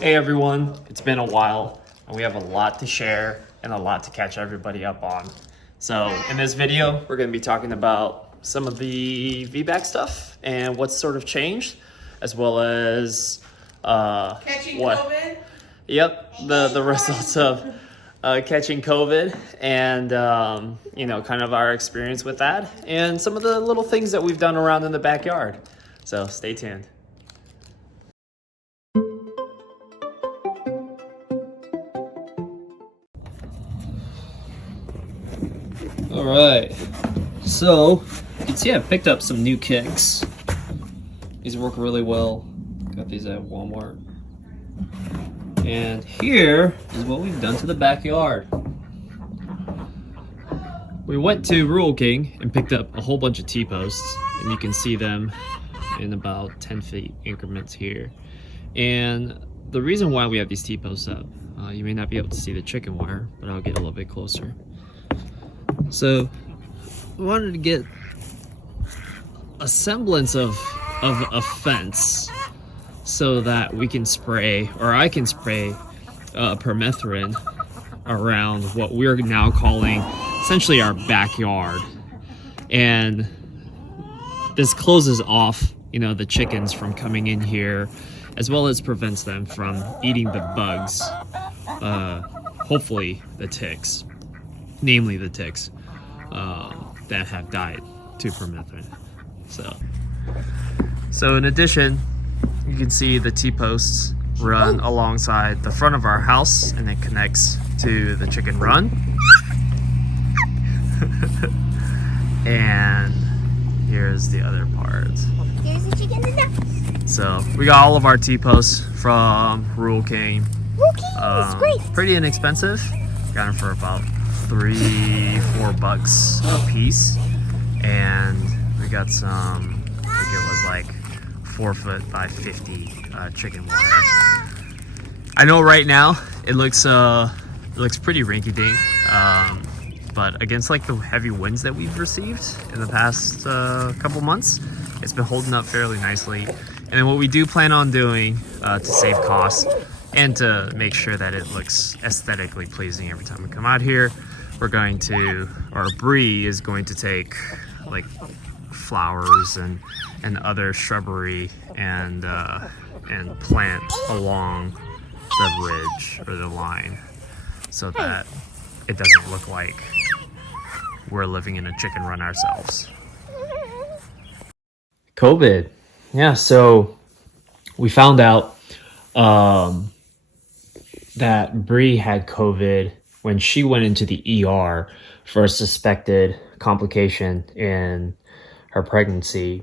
Hey everyone, it's been a while and we have a lot to share and a lot to catch everybody up on. So in this video, we're going to be talking about some of the VBAC stuff and what's sort of changed, as well as Catching COVID? Yep, the results of catching COVID and kind of our experience with that and some of the little things that we've done around in the backyard. So stay tuned. All right, so you can see I picked up some new kicks. These work really well. Got these at Walmart. And here is what we've done to the backyard. We went to Rural King and picked up a whole bunch of T-posts, and you can see them in about 10 feet increments here. And the reason why we have these T-posts up, you may not be able to see the chicken wire, but I'll get a little bit closer. So we wanted to get a semblance of a fence so that we can spray, or I can spray permethrin around what we're now calling essentially our backyard. And this closes off, the chickens from coming in here, as well as prevents them from eating the bugs, hopefully the ticks. Namely the ticks that have died to permethrin. So in addition, you can see the T-posts run alongside the front of our house, and it connects to the chicken run. And here's the other part. Here's the chicken in there. So we got all of our T-posts from Rural King. Rural King is great. Pretty inexpensive. Got them for about $3-4 a piece, and we got some, I think it was like 4 foot by 50 chicken wire. I know right now it looks pretty rinky-dink, but against like the heavy winds that we've received in the past couple months, it's been holding up fairly nicely. And then what we do plan on doing to save costs and to make sure that it looks aesthetically pleasing every time we come out here, we're going to, or Bree is going to take like flowers and other shrubbery and plant along the ridge or the line so that it doesn't look like we're living in a chicken run ourselves. COVID. Yeah, so we found out that Bree had COVID when she went into the ER for a suspected complication in her pregnancy.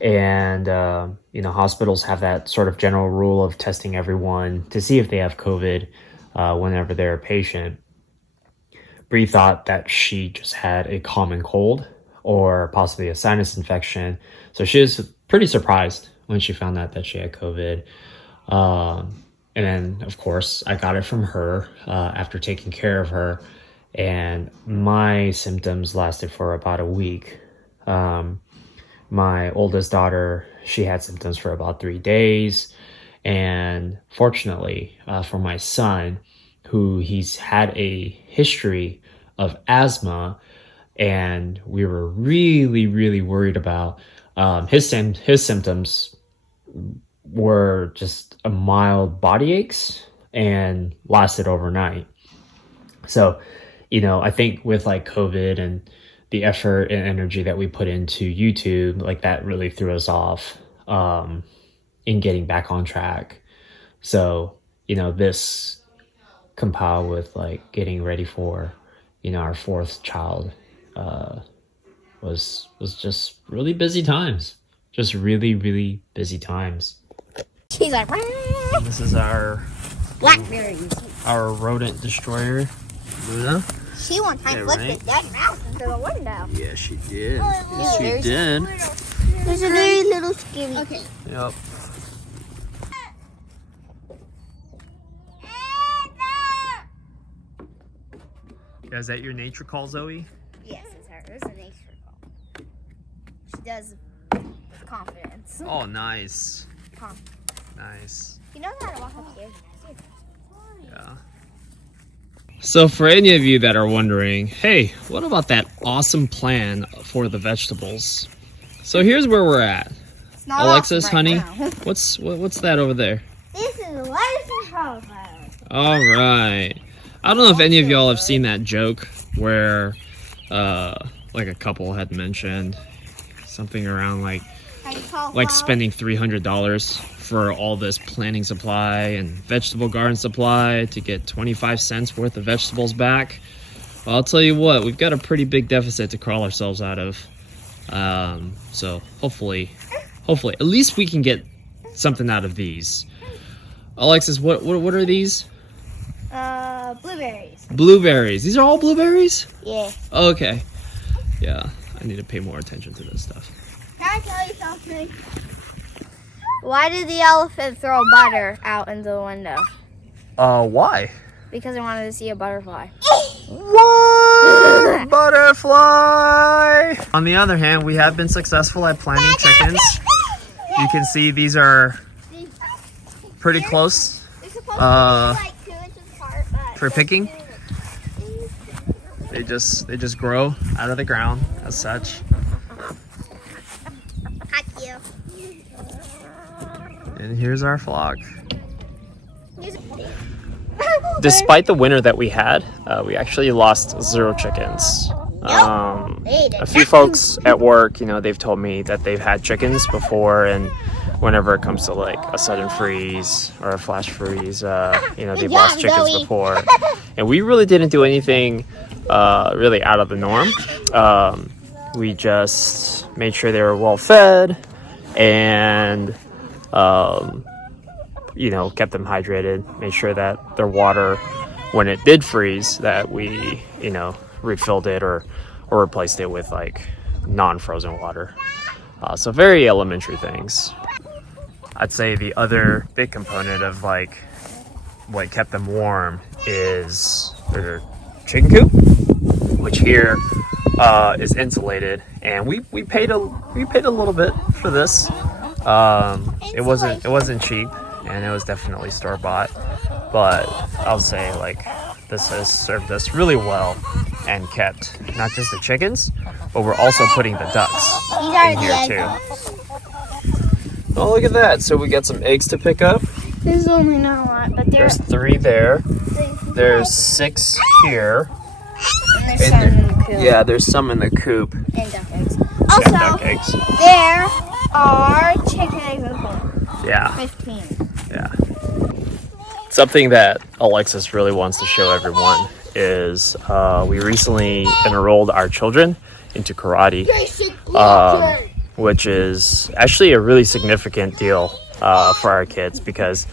And, hospitals have that sort of general rule of testing everyone to see if they have COVID whenever they're a patient. Bree thought that she just had a common cold or possibly a sinus infection. So she was pretty surprised when she found out that she had COVID. And then, of course, I got it from her after taking care of her. And my symptoms lasted for about a week. My oldest daughter, she had symptoms for about 3 days. And fortunately for my son, he's had a history of asthma, and we were really, really worried about his symptoms were just a mild body aches and lasted overnight. So, I think with like COVID and the effort and energy that we put into YouTube, like that really threw us off in getting back on track. So, this compiled with like getting ready for, our fourth child was just really busy times. Just really, really busy times. She's like, This is our blackberries. Our rodent destroyer, Luna. She one time flipped it dead mouse into the window. Yeah, she did. Yes, She there's did. There's a very little skinny. Okay. Yep. Is that your nature call, Zoe? Yes, it's her. It's a nature call. She does confidence. Oh, nice. Confidence. Nice. You know how to walk upstairs. Yeah. So for any of you that are wondering, hey, what about that awesome plan for the vegetables? So here's where we're at. It's not Alexis, awesome right honey, now. what's that over there? This is a lettuce and cauliflower. All right. I don't know if any of y'all have seen that joke where, like a couple had mentioned something around like spending $300 for all this planting supply and vegetable garden supply to get 25 cents worth of vegetables back. Well, I'll tell you what, we've got a pretty big deficit to crawl ourselves out of. So hopefully, at least we can get something out of these. Alexis, what are these? Blueberries. Blueberries. These are all blueberries? Yeah. Okay. Yeah, I need to pay more attention to this stuff. Can I tell you something? Why did the elephant throw butter out into the window? Why? Because I wanted to see a butterfly. What? Butterfly! On the other hand, we have been successful at planting chickens. You can see these are pretty close for picking. They just grow out of the ground as such. And here's our flock. Despite the winter that we had, we actually lost 0 chickens. A few folks at work, they've told me that they've had chickens before, and whenever it comes to like a sudden freeze or a flash freeze, they've lost chickens before. And we really didn't do anything really out of the norm. We just made sure they were well fed and kept them hydrated, made sure that their water, when it did freeze, that we, refilled it or replaced it with like non-frozen water. So very elementary things. I'd say the other big component of like what kept them warm is their chicken coop, which here is insulated, and we paid a little bit for this. It wasn't cheap, and it was definitely store-bought, but I'll say like this has served us really well and kept not just the chickens, but we're also putting the ducks in here too. Oh, look at that. So we got some eggs to pick up. There's only not a lot, but there's 3 there. There's 6 here. And there's some in the coop. Yeah, there's some in the coop. And duck eggs. Also, duck eggs. There are chicken eggs as well. Yeah. 15. Yeah. Something that Alexis really wants to show everyone is we recently enrolled our children into karate, which is actually a really significant deal for our kids because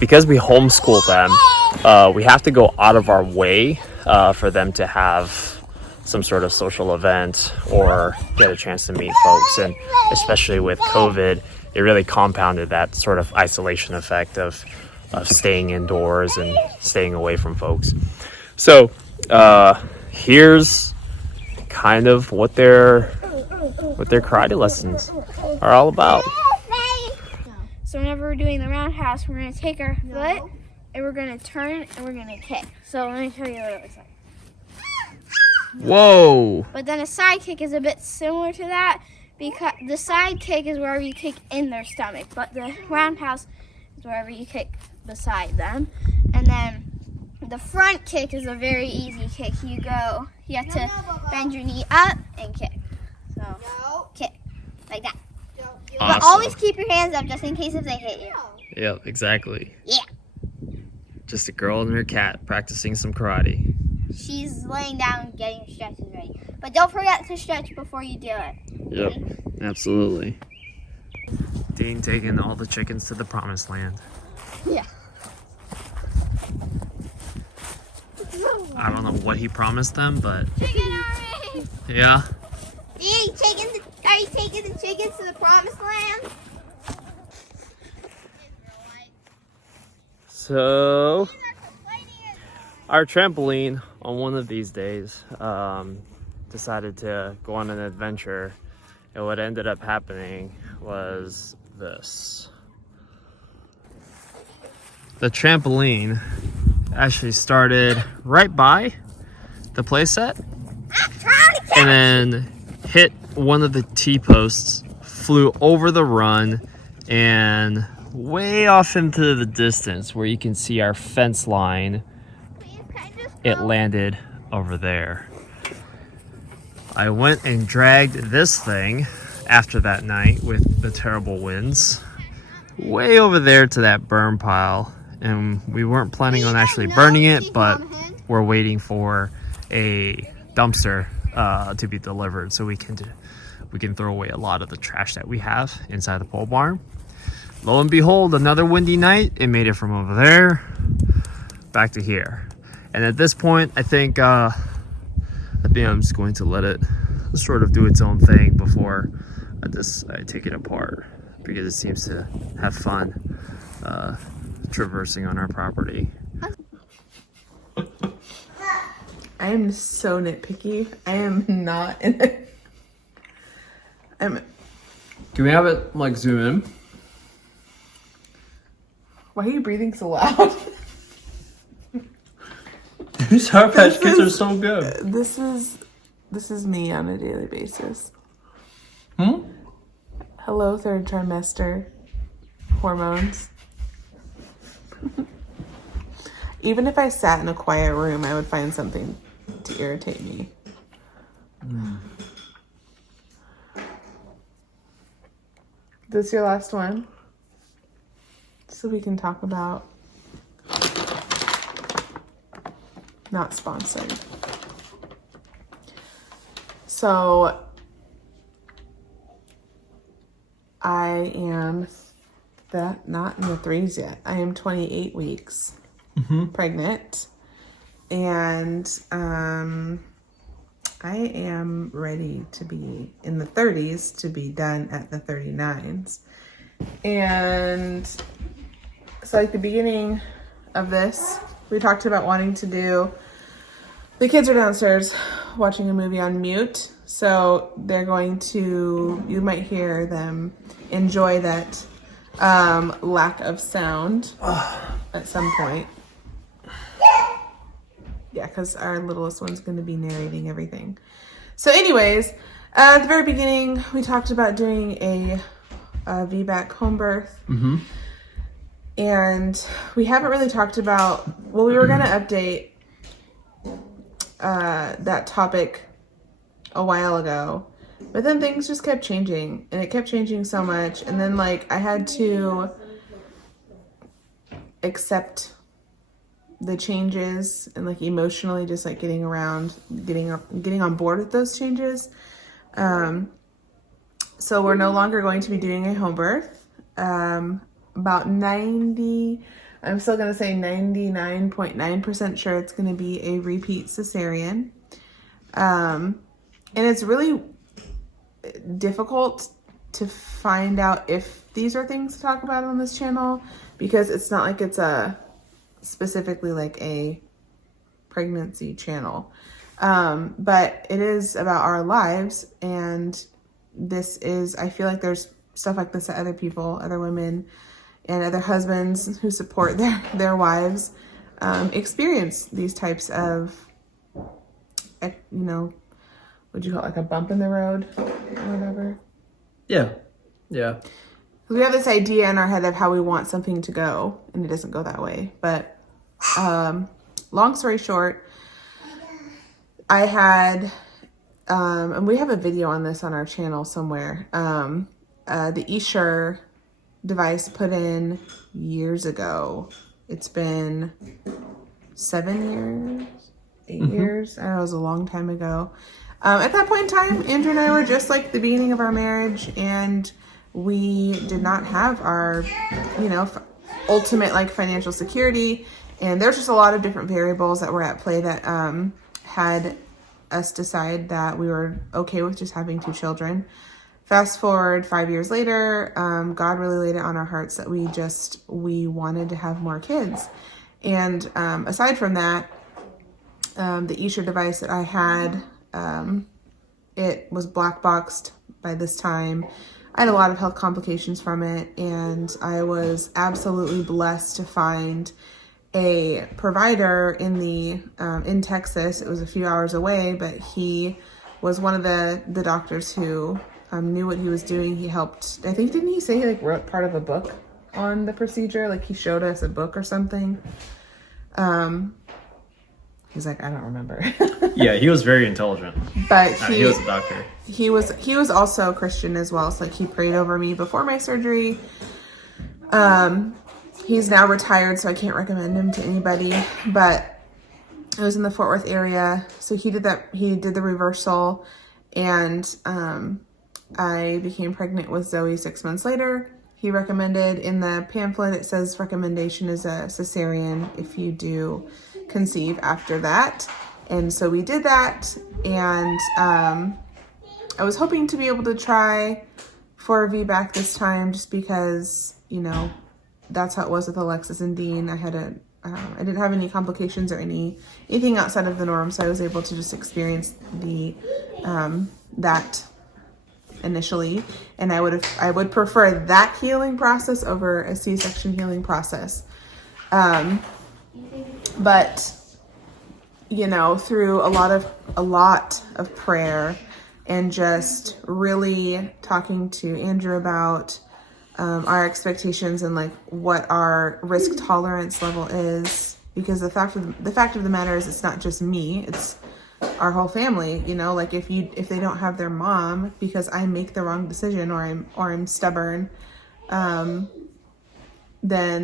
we homeschool them. We have to go out of our way for them to have some sort of social event or get a chance to meet folks, and especially with COVID, it really compounded that sort of isolation effect of staying indoors and staying away from folks. So here's kind of what their karate lessons are all about. So whenever we're doing the roundhouse, we're going to take our foot and we're going to turn and we're going to kick. So let me show you what it looks like. Whoa! But then a side kick is a bit similar to that, because the side kick is wherever you kick in their stomach, but the roundhouse is wherever you kick beside them. And then the front kick is a very easy kick. You have to bend your knee up and kick. So kick like that. Awesome. But always keep your hands up just in case if they hit you. Yep, exactly. Yeah. Just a girl and her cat practicing some karate. She's laying down getting stretches ready. But don't forget to stretch before you do it. Yep, absolutely. Dean taking all the chickens to the promised land. Yeah. I don't know what he promised them, but Chicken army! yeah. Are you taking the chickens to the promised land? So, our trampoline on one of these days decided to go on an adventure, and what ended up happening was this. the trampoline actually started right by the playset and then hit one of the T-posts, flew over the run, and way off into the distance where you can see our fence line, it landed over there. I went and dragged this thing after that night with the terrible winds way over there to that burn pile, and we weren't planning on actually burning it, but we're waiting for a dumpster to be delivered so we can throw away a lot of the trash that we have inside the pole barn. Lo and behold, another windy night, it made it from over there back to here. And at this point, I think I'm just going to let it sort of do its own thing before I take it apart, because it seems to have fun traversing on our property. I am so nitpicky. I am not in it. Can we have it like zoom in? Why are you breathing so loud? These Sour Patch Kids are so good. This is me on a daily basis. Hello, third trimester hormones. Even if I sat in a quiet room, I would find something to irritate me. This is your last one? So we can talk about not sponsored. So I am not in the threes yet. I am 28 weeks pregnant, and I am ready to be in the 30s to be done at the 39s. And so like the beginning of this, we talked about wanting to do, the kids are downstairs watching a movie on mute, so they're going to, you might hear them enjoy that lack of sound at some point. Yeah, because our littlest one's going to be narrating everything. So anyways, at the very beginning, we talked about doing a VBAC home birth. And we haven't really talked about, well, we were going to update that topic a while ago, but then things just kept changing, and it kept changing so much. And then like I had to accept the changes and like emotionally just like getting on board with those changes. So we're no longer going to be doing a home birth. About 90, I'm still going to say 99.9% sure it's going to be a repeat cesarean. And it's really difficult to find out if these are things to talk about on this channel, because it's not like it's specifically like a pregnancy channel. But it is about our lives, and this is, I feel like there's stuff like this that other people, other women and other husbands who support their wives experience these types of, you know, would you call it like a bump in the road or whatever? Yeah. We have this idea in our head of how we want something to go, and it doesn't go that way. But long story short, I had, and we have a video on this on our channel somewhere, the eSure device put in years ago. It's been 7 years, 8 years. I don't know, it was a long time ago. At that point in time, Andrew and I were just like the beginning of our marriage, and we did not have our, you know, ultimate like financial security. And there's just a lot of different variables that were at play that had us decide that we were okay with just having 2 children. Fast forward 5 years later, God really laid it on our hearts that we wanted to have more kids. And aside from that, the eSure device that I had, it was black boxed by this time. I had a lot of health complications from it, and I was absolutely blessed to find a provider in Texas. It was a few hours away, but he was one of the doctors who knew what he was doing. He helped, I think, didn't he say he like wrote part of a book on the procedure? Like he showed us a book or something. He's like, I don't remember. Yeah, he was very intelligent. But he was a doctor. He was also a Christian as well. So like he prayed over me before my surgery. He's now retired, so I can't recommend him to anybody. But it was in the Fort Worth area. So he did that. He did the reversal, and I became pregnant with Zoe 6 months later. He recommended, in the pamphlet, it says recommendation is a cesarean if you do conceive after that. And so we did that, and I was hoping to be able to try for a VBAC this time, just because, you know, that's how it was with Alexis and Dean. I didn't have any complications or anything outside of the norm, so I was able to just experience that initially, and I would prefer that healing process over a C-section healing process. But you know, through a lot of prayer and just really talking to Andrew about our expectations and like what our risk tolerance level is, because the fact of the matter is, it's not just me, it's our whole family. You know, like if they don't have their mom because I make the wrong decision or I'm stubborn, then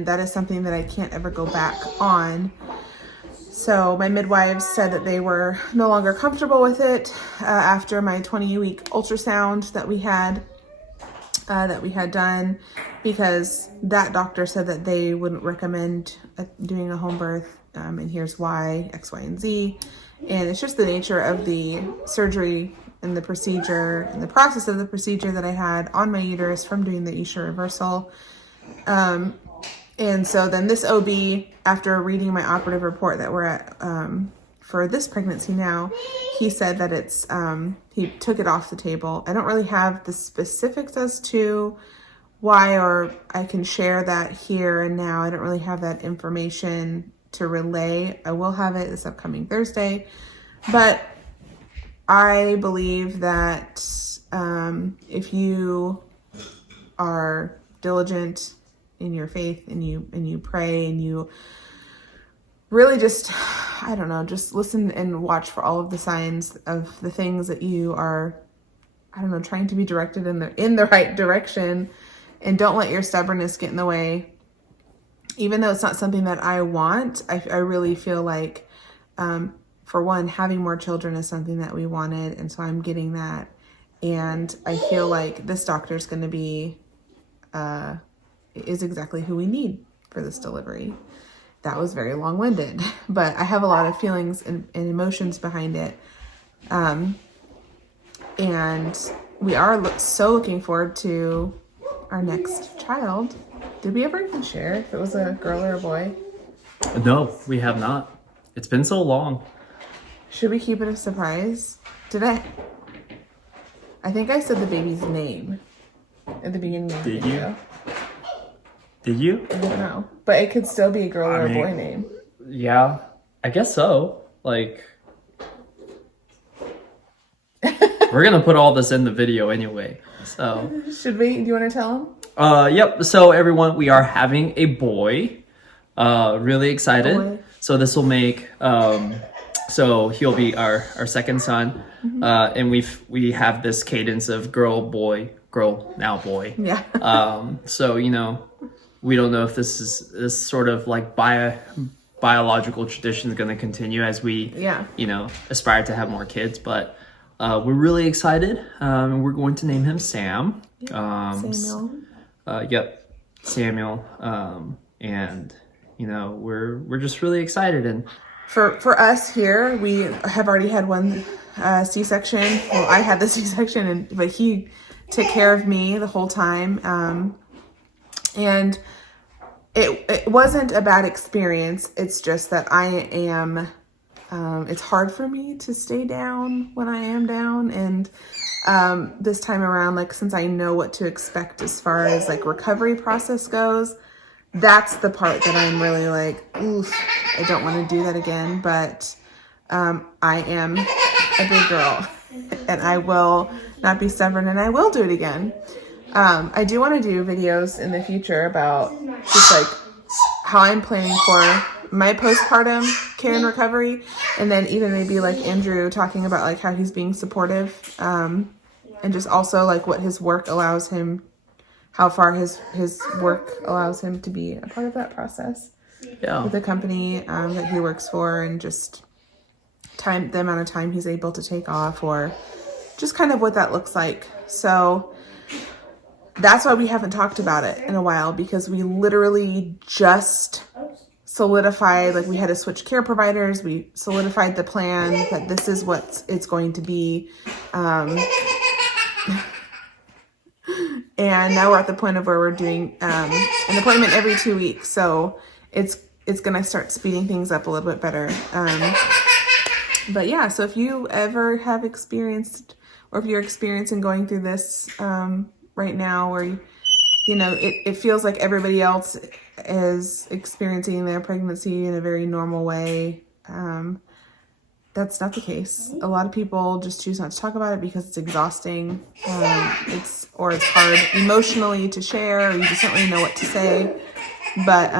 that is something that I can't ever go back on. So my midwives said that they were no longer comfortable with it after my 20-week ultrasound that we had done, because that doctor said that they wouldn't recommend doing a home birth, and here's why, X, Y, and Z. And it's just the nature of the surgery and the procedure and the process of the procedure that I had on my uterus from doing the Isha reversal. And so then this OB, after reading my operative report that we're at for this pregnancy now, he said that it's, he took it off the table. I don't really have the specifics as to why, or I can share that here and now. I don't really have that information to relay. I will have it this upcoming Thursday. But I believe that if you are diligent in your faith and you pray and you really just, I don't know, just listen and watch for all of the signs of the things that you are, I don't know, trying to be directed in the right direction, and don't let your stubbornness get in the way. Even though it's not something that I want, I really feel like, for one, having more children is something that we wanted, and so I'm getting that. And I feel like this doctor is going to be, is exactly who we need for this delivery. That was very long-winded, but I have a lot of feelings and emotions behind it. And we are so looking forward to our next child. Did we ever even share if it was a girl or a boy? No, we have not. It's been so long. Should we keep it a surprise? I think I said the baby's name at the beginning of the video. Did you? I don't know. But it could still be a girl or a boy name. Yeah, I guess so. Like, we're going to put all this in the video anyway. So, should we? Do you want to tell them? Yep. So everyone, we are having a boy. Really excited. Boy. So this will make, so he'll be our second son. Mm-hmm. And we have this cadence of girl, boy, girl, now boy. Yeah. So, you know, we don't know if this sort of like biological tradition is going to continue as we, you know, aspire to have more kids. But we're really excited. And we're going to name him Sam. Samuel. Yep, Samuel. And you know, we're just really excited. And for us here, we have already had one C-section. Well, I had the C-section, but he took care of me the whole time. And it wasn't a bad experience. It's just that I am, it's hard for me to stay down when I am down. And this time around, like, since I know what to expect as far as like recovery process goes, that's the part that I'm really like, oof, I don't want to do that again. But I am a big girl and I will not be stubborn and I will do it again. I do want to do videos in the future about just like how I'm planning for my postpartum care and recovery, and then even maybe like Andrew talking about like how he's being supportive, and just also like what his work allows him, how far his work allows him to be a part of that process with the company that he works for, and just the amount of time he's able to take off, or just kind of what that looks like. So that's why we haven't talked about it in a while, because we literally just solidified, like we had to switch care providers. We solidified the plan that this is what it's going to be. And now we're at the point of where we're doing an appointment every 2 weeks. So it's going to start speeding things up a little bit better. But yeah, so if you ever have experienced, or if you're experiencing going through this right now, where you know it feels like everybody else is experiencing their pregnancy in a very normal way, that's not the case. A lot of people just choose not to talk about it because it's exhausting, it's hard emotionally to share, or you just don't really know what to say. But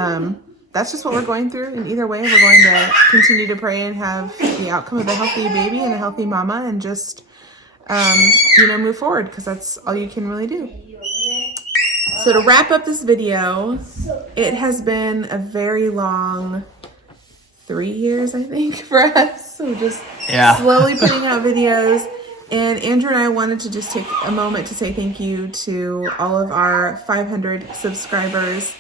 that's just what we're going through, and either way, we're going to continue to pray and have the outcome of a healthy baby and a healthy mama, and just move forward, because that's all you can really do. So to wrap up this video, it has been a very long 3 years, I think, for us. So just slowly putting out videos. And Andrew and I wanted to just take a moment to say thank you to all of our 500 subscribers.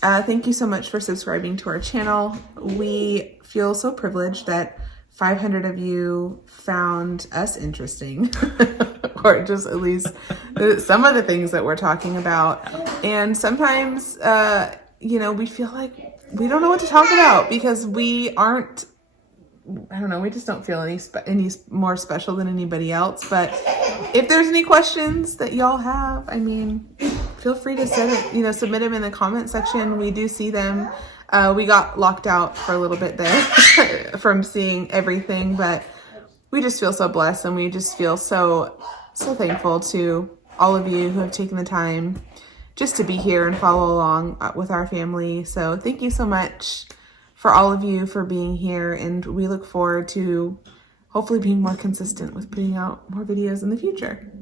Thank you so much for subscribing to our channel. We feel so privileged that 500 of you found us interesting, or just at least some of the things that we're talking about. And sometimes, we feel like we don't know what to talk about, because we aren't, I don't know, we just don't feel any more special than anybody else. But if there's any questions that y'all have, I mean, feel free to submit them in the comment section. We do see them. We got locked out for a little bit there from seeing everything, but we just feel so blessed, and we just feel so thankful to all of you who have taken the time just to be here and follow along with our family. So thank you so much for all of you for being here, and we look forward to hopefully being more consistent with putting out more videos in the future.